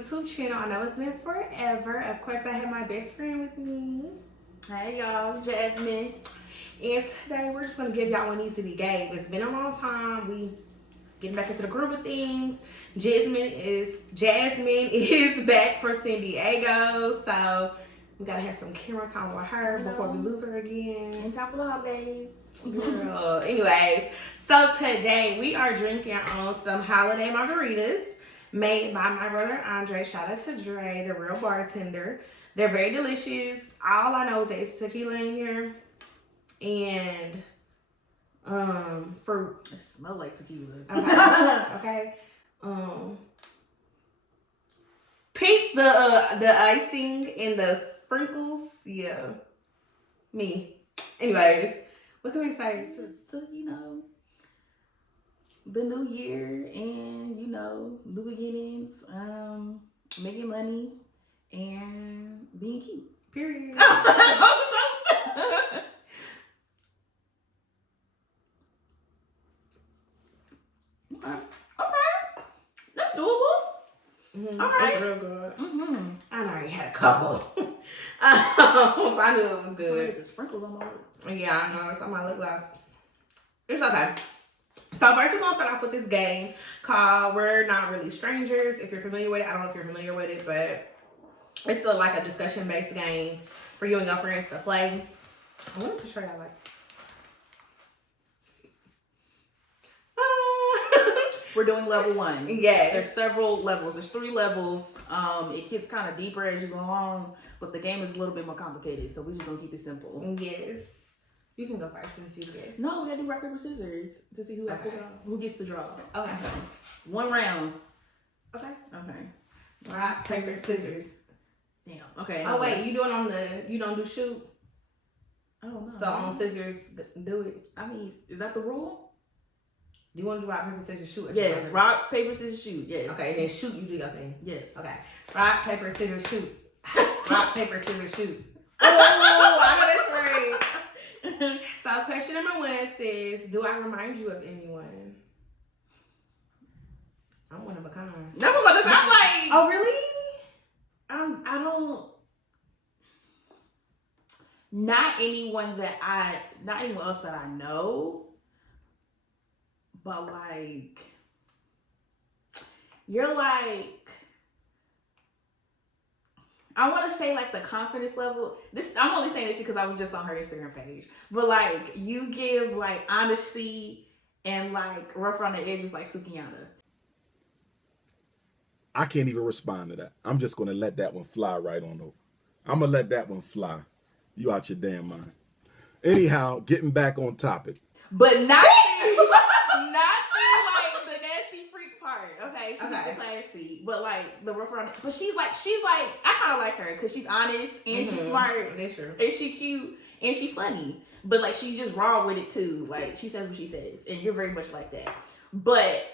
YouTube channel. I know it's been forever. Of course, I have my best friend with me. Hey y'all, it's Jasmine. And today we're just gonna give y'all what needs to be gave. It's been a long time. We getting back into the groove of things. Jasmine is back for San Diego, so we gotta have some camera time with her before we lose her again. In time for the holidays. Girl. Anyways, so today we are drinking on some holiday margaritas made by my brother Andre. Shout out to Dre, the real bartender. They're very delicious. All I know is that it's tequila in here and fruit. It smells like tequila. Okay. Peep the icing and the sprinkles. Yeah. Me. Anyways, what can we say? To the new year and new beginnings, making money and being cute. Period. Okay. That's doable. Mm-hmm. All right. It's real good. Mm-hmm. I already had a couple. So I knew it was good. The sprinkles on my lip. Yeah, I know. It's on my lip gloss. It's okay. So first we're going to start off with this game called We're Not Really Strangers. If you're familiar with it, I don't know if you're familiar with it, but it's like a discussion-based game for you and your friends to play. I wanted to show y'all We're doing level 1. Yes. There's several levels. There's 3 levels. It gets kind of deeper as you go along, but the game is a little bit more complicated, so we're just going to keep it simple. Yes. You can go first since you guess. No, we got to do rock, paper, scissors to see who has to draw. Who gets to draw. Okay. 1 round. Okay. Okay. Rock, paper, scissors. Damn. Okay. Oh, wait. You don't do shoot? Oh, no. So on scissors, do it. I mean, is that the rule? Do you want to do rock, paper, scissors, shoot? Yes. Rock, paper, scissors, shoot. Yes. Okay, then shoot, you do your thing. Yes. Okay. Rock, paper, scissors, shoot. Rock, paper, scissors, shoot. Oh, I know that's right. So question number 1 says, do I remind you of anyone? I'm one of a kind. That's what I'm like. Oh, really? I don't. Not anyone else that I know, but like, you're like, I want to say like the confidence level. I'm only saying this because I was just on her Instagram page, but like you give like honesty and like rough around the edges like Sukiyana. I can't even respond to that. I'm just going to let that one fly right on over. I'm going to let that one fly. You out your damn mind. Anyhow, getting back on topic. But not the like the nasty freak part. Okay, she's Okay. classy, but like the rough around. But she's like I kind of like her because she's honest and she's smart. That's true. And she cute and she funny. But like she just raw with it too. Like she says what she says, and you're very much like that. But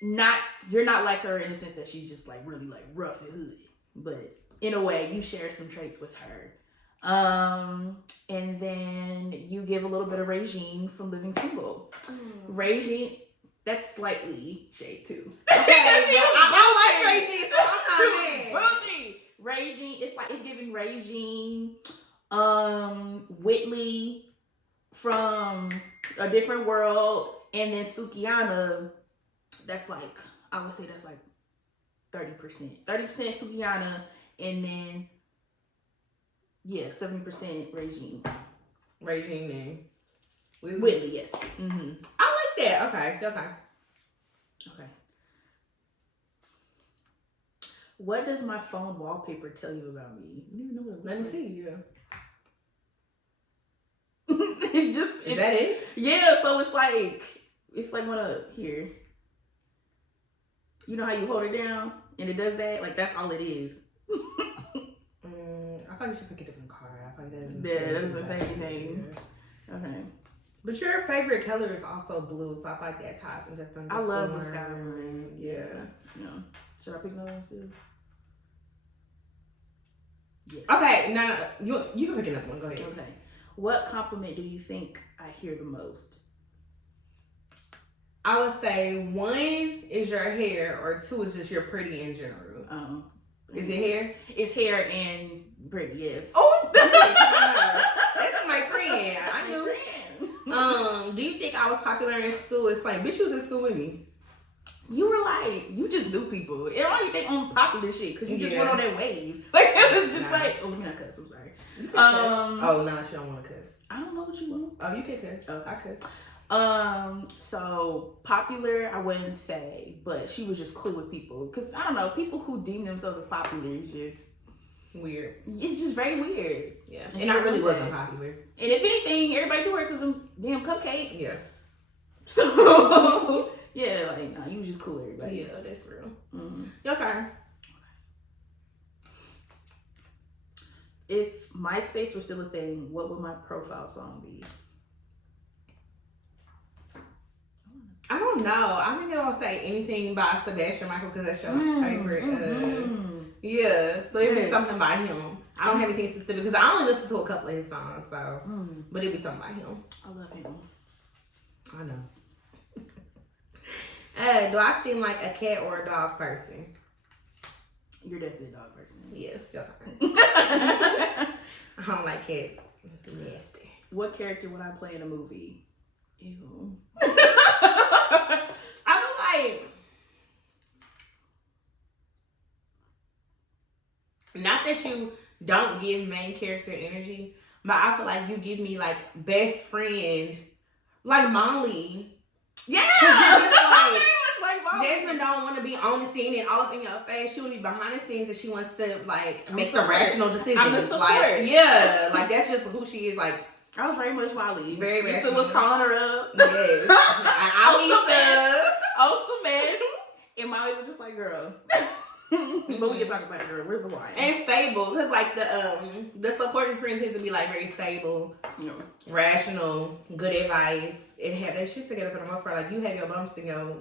you're not like her in the sense that she's just like really like rough and hood. But in a way, you share some traits with her. And then you give a little bit of Regine from Living Single. Regine, that's slightly shade too. Okay, I like Regine, so I'm not mad. Regine, it's giving Regine, Whitley from A Different World, and then Sukiyana, that's like, I would say that's like 30%. 30% Sukiyana, and then 70% Regine. Regine and Whitley, yes. Mm-hmm. I like that. Okay, that's fine. Okay. What does my phone wallpaper tell you about me? I don't even know what it Let me looks see you. like. Is that it? Yeah, so it's like one of here. You know how you hold it down and it does that? Like that's all it is. I thought you should pick a different card. I thought that doesn't say anything. Yeah. Okay. But your favorite color is also blue, so I feel like that ties into the I love the storm. sky one. Yeah. No. Should I pick another one too? Yes. Okay, no, you can pick another one. Go ahead. Okay. What compliment do you think I hear the most? I would say 1 is your hair, or 2 is just you're pretty in general. Is it hair? It's hair and pretty, yes. Oh, that's my friend. I knew. Do you think I was popular in school? It's like, bitch, you was in school with me. You were like, you just knew people. It don't even think on popular shit because you just Yeah. went on that wave. Like it was just Nah. like, oh, let me not cuss. I'm sorry. Oh no, she don't want to cuss. I don't know what you want. Oh, you can cuss. Oh, I cuss. So popular, I wouldn't say, but she was just cool with people. Cause I don't know, people who deem themselves as popular is just Weird. it's just very weird. Yeah. And And I she really was wasn't that. popular. And if anything, everybody knew her because them damn cupcakes. Yeah. So yeah, like nah, you was just cool with everybody. Yeah, that's real. Mm-hmm. Your turn. If MySpace were still a thing, what would my profile song be? I don't know. I think I'll say anything by Sebastian Michael because that's your favorite. Yeah, so it would be Yes. something by him. I don't have anything specific because I only listen to a couple of his songs, so but it'd be something by him. I love him. I know. Do I seem like a cat or a dog person? You're definitely a dog person. Yes, your turn. I don't like cats. It's nasty. What character would I play in a movie? Ew. I feel like not that you don't give main character energy, but I feel like you give me like best friend, like Molly. Yeah, Just like- very much like Molly. Jasmine don't want to be on the scene and all up in your face. She want to be behind the scenes and she wants to like make the support. rational decisions. I'm the support. Like yeah, like that's just who she is. Like I was very much Molly. Very Lisa rational. was calling her up. yes, I was some mess. And Molly was just like, girl. But we can talk about it, girl. Where's the wine? and stable because like the supporting friends tends to be like very stable, No. rational, good advice, and have that shit together for the most part. Like you have your bumps and your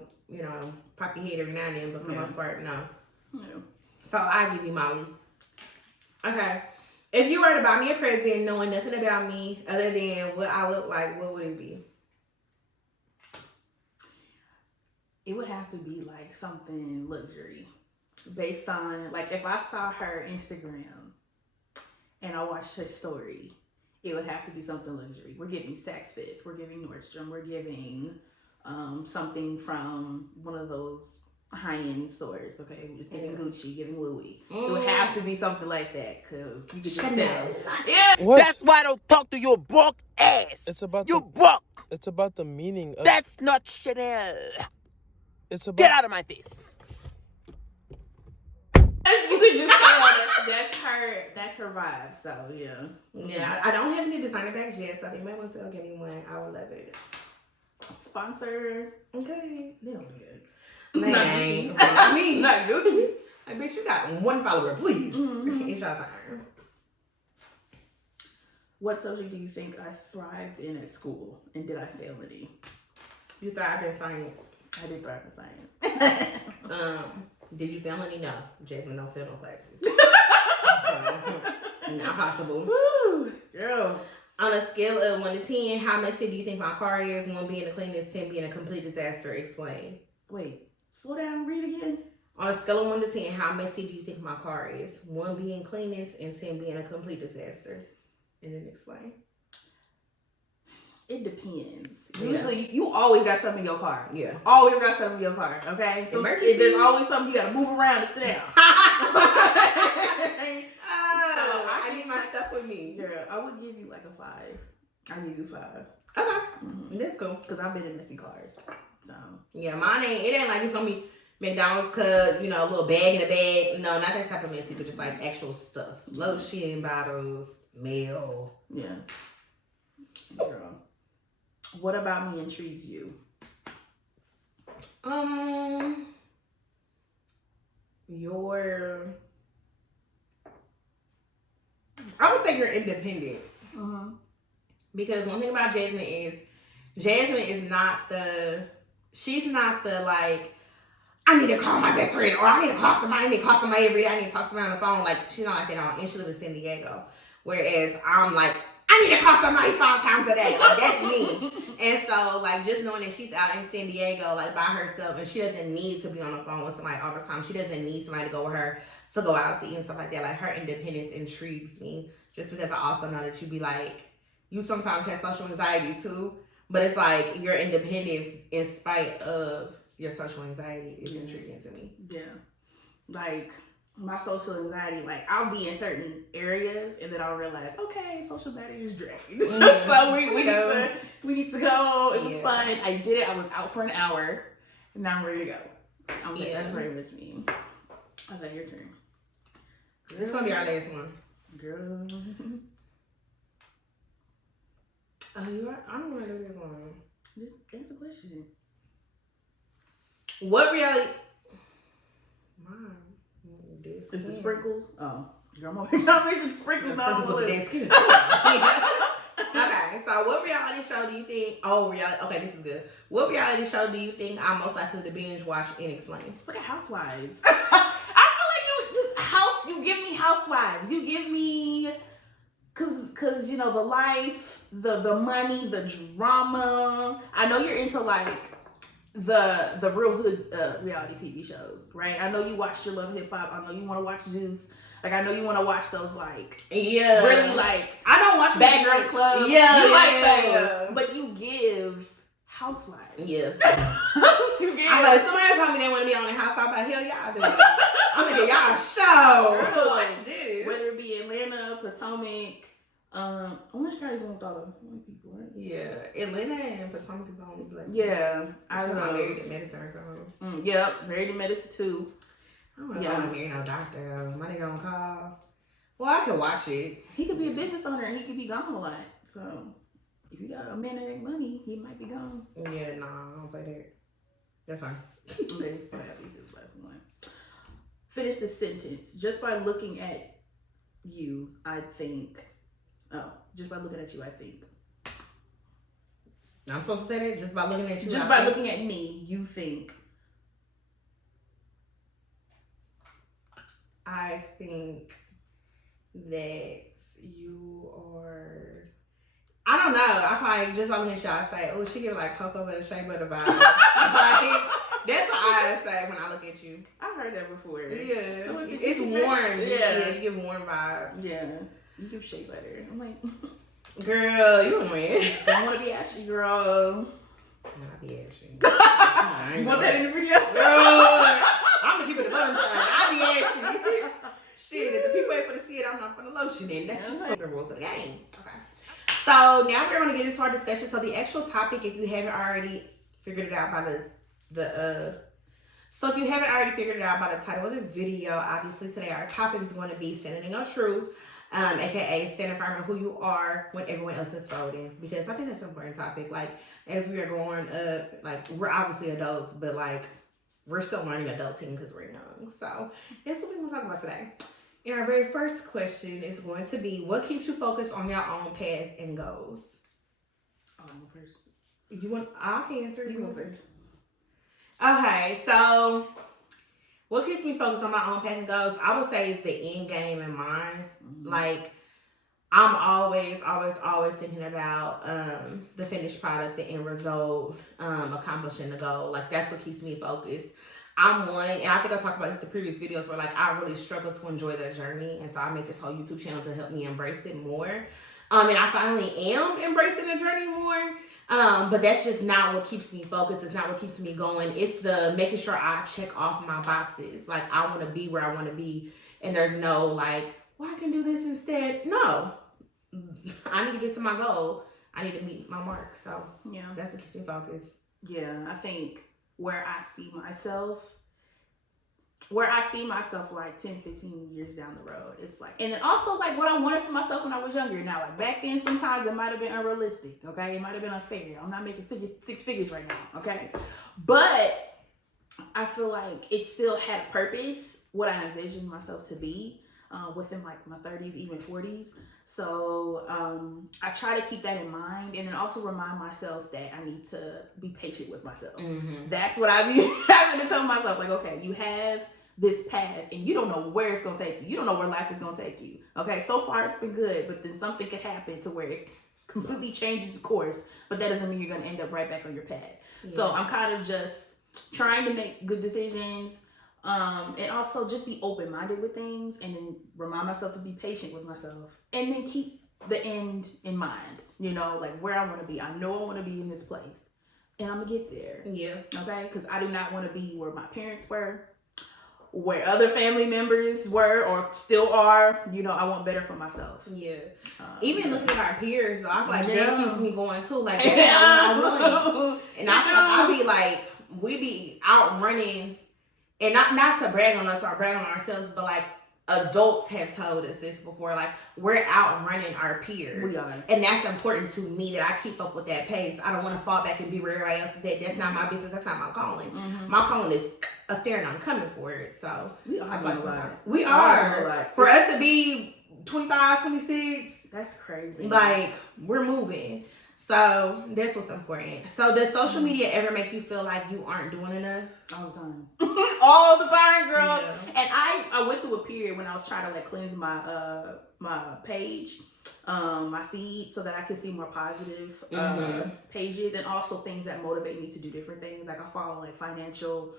pop your head every now and then, but for the most part, no. No. So I give you Molly. Okay. If you were to buy me a present knowing nothing about me other than what I look like, what would it be? It would have to be like something luxury. Based on, like, if I saw her Instagram and I watched her story, it would have to be something luxury. We're giving Saks Fifth, we're giving Nordstrom, we're giving something from one of those high-end stores, okay? It's giving Gucci, giving Louis. It would have to be something like that, because you could just tell. Yeah. What? That's why I don't talk to your broke ass. It's about You the, broke. it's about the meaning of That's not Chanel. it's about Get out of my face. You could just tell that's her vibe, so yeah. Yeah, I don't have any designer bags yet, so if you might want to give me one, I would love it. Sponsor. Okay. They don't do that. Man, Not Gucci. not me. Not Gucci. I bet you got one follower, please. Mhm. It's your turn. What subject do you think I thrived in at school, and did I fail any? You thrived in science. I did thrive in science. Did you fail any? No. Jasmine don't fail no classes. Not possible. Woo, girl. On a scale of 1 to 10, how messy do you think my car is? 1 being the cleanest, 10 being a complete disaster. Explain. Wait, slow down, read again. On a scale of 1 to 10, how messy do you think my car is? 1 being cleanest and 10 being a complete disaster. And then explain. It depends. Yeah. Usually, you always got something in your car. Yeah. Always got something in your car, okay? So Emergencies. there's always something you gotta move around to sit down. I need my stuff with me. Girl, I would give you like a 5. I give you 5. Okay. That's cool. Because I've been in messy cars. So Yeah, mine ain't, it ain't like it's gonna be McDonald's cause, a little bag in a bag. No, not that type of messy, but just like actual stuff. Lotion, bottles, mail. yeah. Girl. What about me intrigues you? I would say your independence. Mm-hmm. Because one thing about Jasmine is not she's not the like, I need to call my best friend or I need to call somebody, every day, I need to talk to somebody on the phone. Like, she's not like that at all. And she lives in San Diego. Whereas I'm like, I I need to call somebody 5 times a day. Like, that's me. And so, like, just knowing that she's out in San Diego, like, by herself, and she doesn't need to be on the phone with somebody all the time. She doesn't need somebody to go with her to go out to eat and stuff like that. Like, her independence intrigues me. Just because I also know that you be like, you sometimes have social anxiety too, but it's like your independence in spite of your social anxiety is intriguing to me. Yeah. Like, my social anxiety, like, I'll be in certain areas and then I'll realize, okay, social battery is drained. So we need to go. It was fun. I did it. I was out for an hour and now I'm ready to go. That's very much me. Okay, your turn. This is gonna be our last one. Girl. Oh, you are? I don't want to do this one. Just answer the question. What reality? Mom, this Is the sprinkles? Oh. Girl, I'm over some sprinkles all over the list. Okay, so what reality show do you think? Okay, this is good. What reality show do you think I'm most likely to binge watch and explain? Look at Housewives. I feel like you give me Housewives. You give me, cause you know, the life, the money, the drama. I know you're into like the real hood reality TV shows, right? I know you watch your Love Hip Hop. I know you want to watch Zeus. Like, I know you want to watch those, like, really, like, I don't watch Bad Girls Club. Yeah, you like those, but you give Housewives. Yeah. You give. I'm like, somebody told me they want to be on the house. I'm like, hell yeah, I do. I'm gonna get y'all a show. Girl, Watch this. Whether it be Atlanta, Potomac, Orange County's one with all the white people, right? Yeah, Atlanta and Potomac is the only black. Yeah, I I'm know. married to medicine or something. Yep, married to medicine too. I don't know if I want to marry no doctor though. My nigga on call. Well, I can watch it. He could be a business owner and he could be gone a lot. So if you got a man that make money, he might be gone. Yeah, nah, I don't play that. That's fine. Okay, what happened to this last one? Finish the sentence. Just by looking at you, I think. Oh, just by looking at you, I think. I'm supposed to say that just by looking at you. Just by looking at me, you think. I think that you are. I don't know. I probably just by looking at you, I say, "Oh, she get like cocoa butter, shea butter vibe." Like, that's what I say when I look at you. I've heard that before. Yeah, So it's warm. Yeah, you give warm vibes. Yeah, you give shea butter. I'm like, girl, you a win. I want to be ashy, girl. I'll be ashy. You want that in the video? Girl, I'm gonna keep it a fun time. I'll be ashy. Shit, if the people ain't gonna see it, I'm not gonna lotion it. That's just the rules of the game. Okay. So now we're gonna get into our discussion. So the actual topic, if you haven't already figured it out by so if you haven't already figured it out by the title of the video, obviously today our topic is going to be standing your truth, aka standing firm in who you are when everyone else is folding. Because I think that's an important topic. Like, as we are growing up, like, we're obviously adults, but like, we're still learning adulting because we're young. So that's what we're going to talk about today. And our very first question is going to be, what keeps you focused on your own path and goals? I'll go first. You want? I can answer. You go first. Okay, so what keeps me focused on my own path and goals? I would say it's the end game in mind. Mm-hmm. Like, I'm always thinking about the finished product, the end result, accomplishing the goal. Like, that's what keeps me focused. I'm one, and I think I talked about this in previous videos, where like I really struggle to enjoy the journey, and so I make this whole YouTube channel to help me embrace it more. And I finally am embracing the journey more. But that's just not what keeps me focused. It's not what keeps me going. It's the making sure I check off my boxes. Like, I want to be where I want to be, and there's no like, well, I can do this instead. No, I need to get to my goal. I need to meet my mark. So Yeah, that's what keeps me focused. yeah. I think where I see myself like 10, 15 years down the road. It's like, and then also like what I wanted for myself when I was younger. Now, like back then, sometimes it might have been unrealistic, okay? It might have been unfair. I'm not making six figures right now, okay? But I feel like it still had a purpose, what I envisioned myself to be within like my 30s, even 40s. So I try to keep that in mind, and then also remind myself that I need to be patient with myself. Mm-hmm. That's what I be having to tell myself. Like, okay, you have this path and you don't know where it's going to take you. You don't know where life is going to take you. Okay, so far it's been good, but then something could happen to where it completely changes course, but that doesn't mean you're going to end up right back on your path. Yeah. So I'm kind of just trying to make good decisions, and also just be open-minded with things, and then remind myself to be patient with myself, and then keep the end in mind, you know, like where I want to be. I know I want to be in this place, and I'm gonna get there. Yeah. Okay, because I do not want to be where my parents were, where other family members were or still are. You know, I want better for myself. Yeah. Even looking at our peers, I feel like that keeps me going too. Like, that's how and I feel like I be like, we be out running, and not to brag on us or brag on ourselves, but like adults have told us this before. Like, we're outrunning our peers. We are, and that's important to me that I keep up with that pace. I don't want to fall back and be where everybody else is at. That's not my business. That's not my calling. Mm-hmm. My calling is up there, and I'm coming for it. So we are for us to be 25, 26. That's crazy. Like, we're moving. So that's what's important. So does social media ever make you feel like you aren't doing enough? All the time. All the time, girl. Yeah. And I went through a period when I was trying to like cleanse my my page, my feed, so that I could see more positive pages, and also things that motivate me to do different things. Like, I follow like financial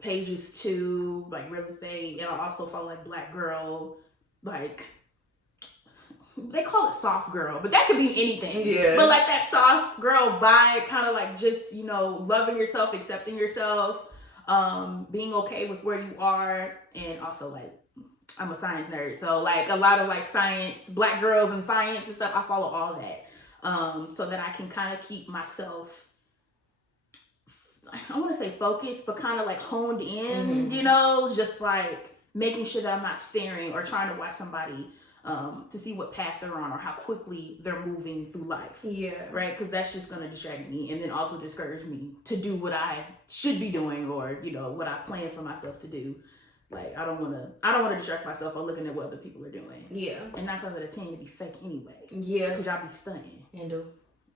pages too, like real estate, and I also follow like Black girl, like they call it soft girl, but that could be anything. Yeah. But like that soft girl vibe, kind of like just, you know, loving yourself, accepting yourself, being okay with where you are, and also like I'm a science nerd, so like a lot of like science, Black girls and science and stuff. I follow all that, so that I can kind of keep myself, I want to say focused, but kind of like honed in, you know, just like making sure that I'm not staring or trying to watch somebody to see what path they're on or how quickly they're moving through life. Yeah. Right? Because that's just going to distract me, and then also discourage me to do what I should be doing, or, you know, what I plan for myself to do. Like, I don't want to distract myself by looking at what other people are doing. Yeah. And 9 times out of 10 to be fake anyway. Yeah. Because y'all be stunning. And do.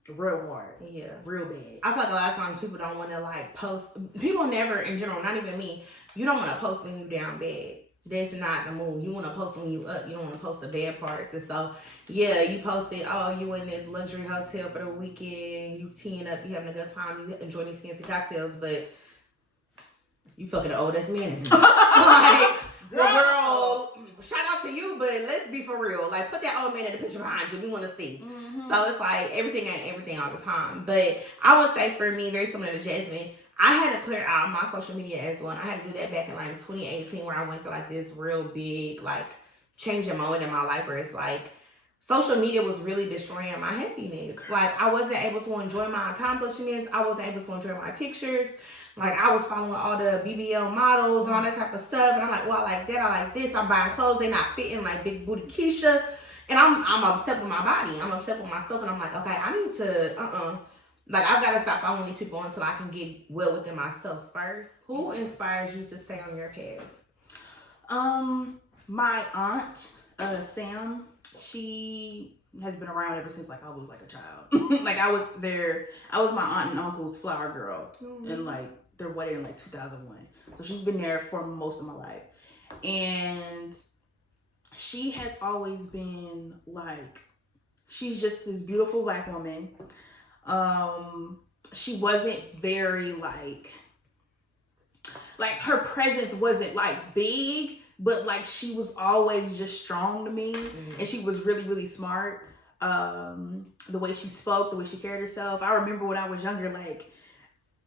Real hard. Yeah. Real bad. I feel like a lot of times people don't want to like post. People never, in general, not even me, you don't want to post when you down bad. That's not the move. You want to post when you up. You don't want to post the bad parts. And so, yeah, you posted, oh, you in this luxury hotel for the weekend, you teeing up, you having a good time, you enjoying these fancy cocktails, but you fucking the oldest man. Like, girl, shout out to you, but let's be for real. Like, put that old man in the picture behind you. We want to see. Mm-hmm. So it's like everything ain't everything all the time. But I would say for me, very similar to Jasmine, I had to clear out my social media as well. I had to do that back in like 2018, where I went through like this real big like changing moment in my life, where it's like social media was really destroying my happiness. Like, I wasn't able to enjoy my accomplishments. I wasn't able to enjoy my pictures. Like, I was following all the BBL models and all that type of stuff, and I'm like, well, I like that, I like this. I'm buying clothes, they're not fitting, like big booty Keisha, and I'm upset with my body. I'm upset with myself, and I'm like, okay, I need to like, I've got to stop following these people until I can get well within myself first. Who inspires you to stay on your path? My aunt, Sam, she has been around ever since like I was like a child. Like, I was my aunt and uncle's flower girl, and like their wedding in like 2001. So she's been there for most of my life, and she has always been like, she's just this beautiful Black woman. She wasn't very like her presence wasn't like big, but like she was always just strong to me, and she was really, really smart. The way she spoke, the way she carried herself. I remember when I was younger, like,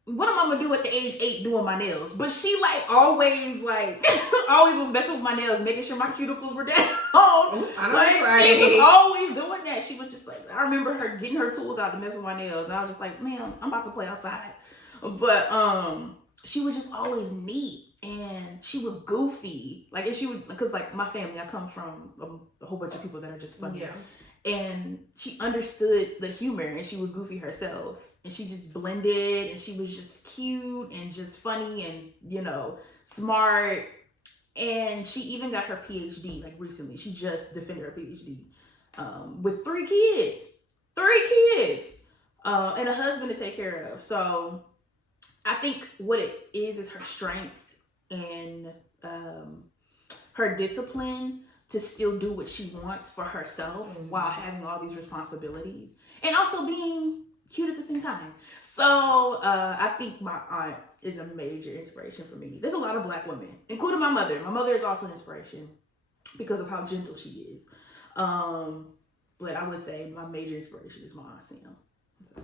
what am I gonna do at the age 8 doing my nails? But she always was messing with my nails, making sure my cuticles were down. She was always doing that. She was just like, I remember her getting her tools out to mess with my nails, and I was just like, man, I'm about to play outside. But she was just always neat, and she was goofy. Like, and she would, because like my family, I come from a whole bunch of people that are just funny. Yeah. And she understood the humor, and she was goofy herself. And she just blended, and she was just cute and just funny and, you know, smart. And she even got her PhD like recently. She just defended her PhD with 3 kids. 3 kids. And a husband to take care of. So I think what it is her strength and her discipline to still do what she wants for herself while having all these responsibilities and also being cute at the same time. So I think my aunt is a major inspiration for me. There's a lot of Black women, including my mother. My mother is also an inspiration because of how gentle she is. But I would say my major inspiration is my Aunt Sam. So.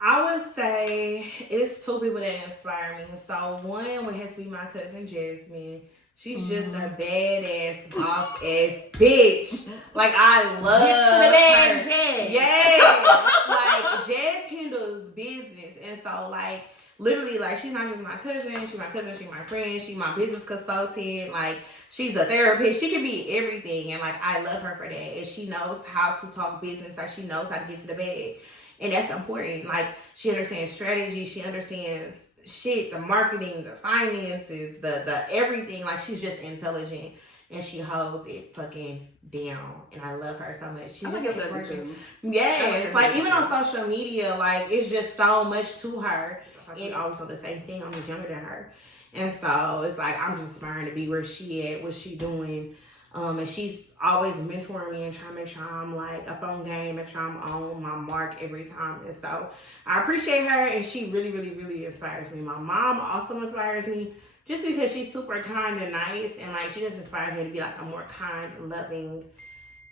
I would say it's two people that inspire me. So one would have to be my cousin Jasmine. She's just a badass, boss ass bitch. Like I love Get to the bag, her. Jazz. Yeah, like Jazz handles business, and so like literally, like she's not just my cousin. She's my cousin. She's my friend. She's my business consultant. Like she's a therapist. She can be everything, and like I love her for that. And she knows how to talk business. Like she knows how to get to the bag, and that's important. Like she understands strategy. She understands shit, the marketing, the finances, the everything. Like she's just intelligent and she holds it fucking down, and I love her so much. She's I just like an her inspiration. too. Yeah, it's like even on on social media, like it's just so much to her. And also the same thing, I'm just younger than her, and so it's like I'm just aspiring to be where she at, what she doing. And she's always mentoring me and trying to make sure I'm like up on game, make sure I'm on my mark every time. And so I appreciate her, and she really, really, really inspires me. My mom also inspires me just because she's super kind and nice, and like she just inspires me to be like a more kind, loving,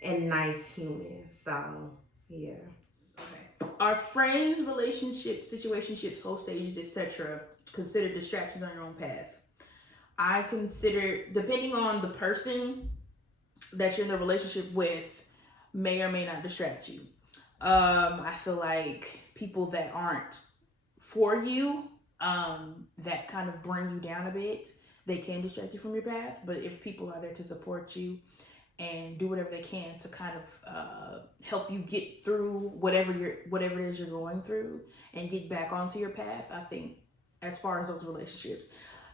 and nice human. So yeah. Okay. Are friends, relationships, situationships, whole stages, etc. considered distractions on your own path? I consider, depending on the person that you're in the relationship with, may or may not distract you. I feel like people that aren't for you, that kind of bring you down a bit, they can distract you from your path. But if people are there to support you and do whatever they can to kind of help you get through whatever it is you're going through and get back onto your path, I think as far as those relationships.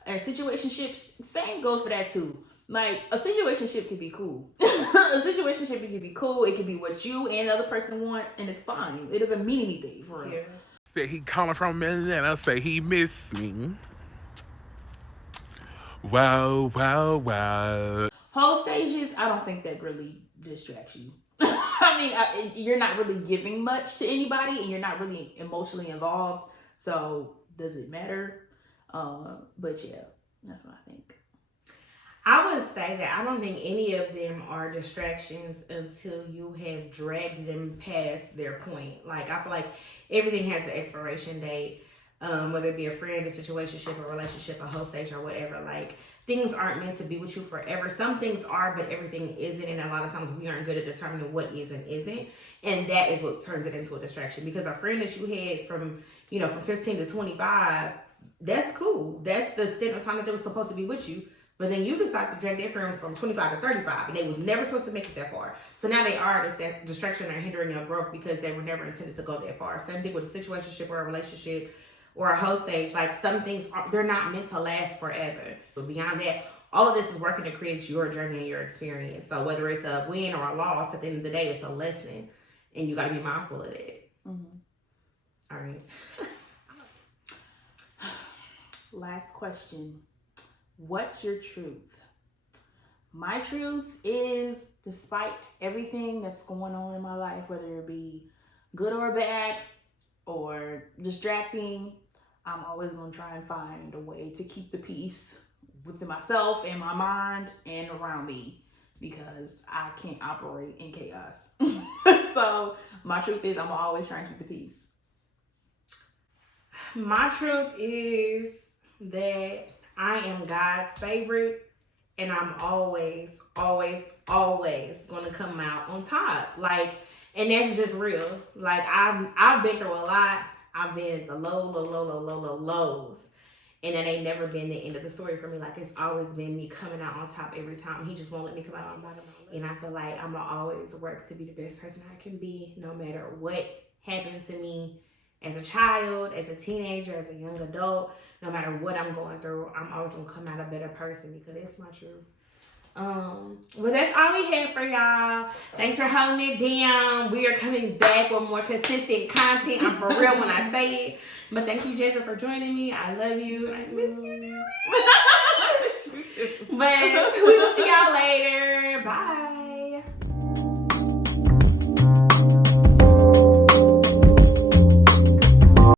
And situationships, same goes for that too. Like a situationship can be cool. A situationship can be cool. It can be what you and the other person wants, and it's fine. It doesn't mean anything for real. Yeah. Say he calling from Atlanta, say he miss me. Wow, wow, wow. Whole stages, I don't think that really distracts you. I mean, you're not really giving much to anybody, and you're not really emotionally involved. So does it matter? But yeah, that's what I think. I would say that I don't think any of them are distractions until you have dragged them past their point. Like, I feel like everything has an expiration date, whether it be a friend, a situationship, a relationship, a whole stage, or whatever. Like, things aren't meant to be with you forever. Some things are, but everything isn't. And a lot of times we aren't good at determining what is and isn't. And that is what turns it into a distraction. Because a friend that you had from 15 to 25, that's cool. That's the extent of time that they were supposed to be with you. But then you decide to drag their friend from 25 to 35, and they was never supposed to make it that far. So now they are a distraction or hindering your growth because they were never intended to go that far. Same thing with a situationship or a relationship or a whole stage. Like some things, they're not meant to last forever. But beyond that, all of this is working to create your journey and your experience. So whether it's a win or a loss, at the end of the day, it's a lesson, and you got to be mindful of that. Mm-hmm. All right. Last question. What's your truth? My truth is, despite everything that's going on in my life, whether it be good or bad or distracting, I'm always going to try and find a way to keep the peace within myself and my mind and around me, because I can't operate in chaos. So my truth is, I'm always trying to keep the peace. My truth is that I am God's favorite, and I'm always, always, always going to come out on top. Like, and that's just real. Like, I've been through a lot. I've been at the lows. And that ain't never been the end of the story for me. Like, it's always been me coming out on top every time. He just won't let me come out on bottom. And I feel like I'm going to always work to be the best person I can be, no matter what happened to me as a child, as a teenager, as a young adult. No matter what I'm going through, I'm always going to come out a better person, because it's my truth. Well, that's all we have for y'all. Thanks for holding it down. We are coming back with more consistent content. I'm for real when I say it. But thank you, Jason, for joining me. I love you. I miss you, dearly. But we will see y'all later. Bye.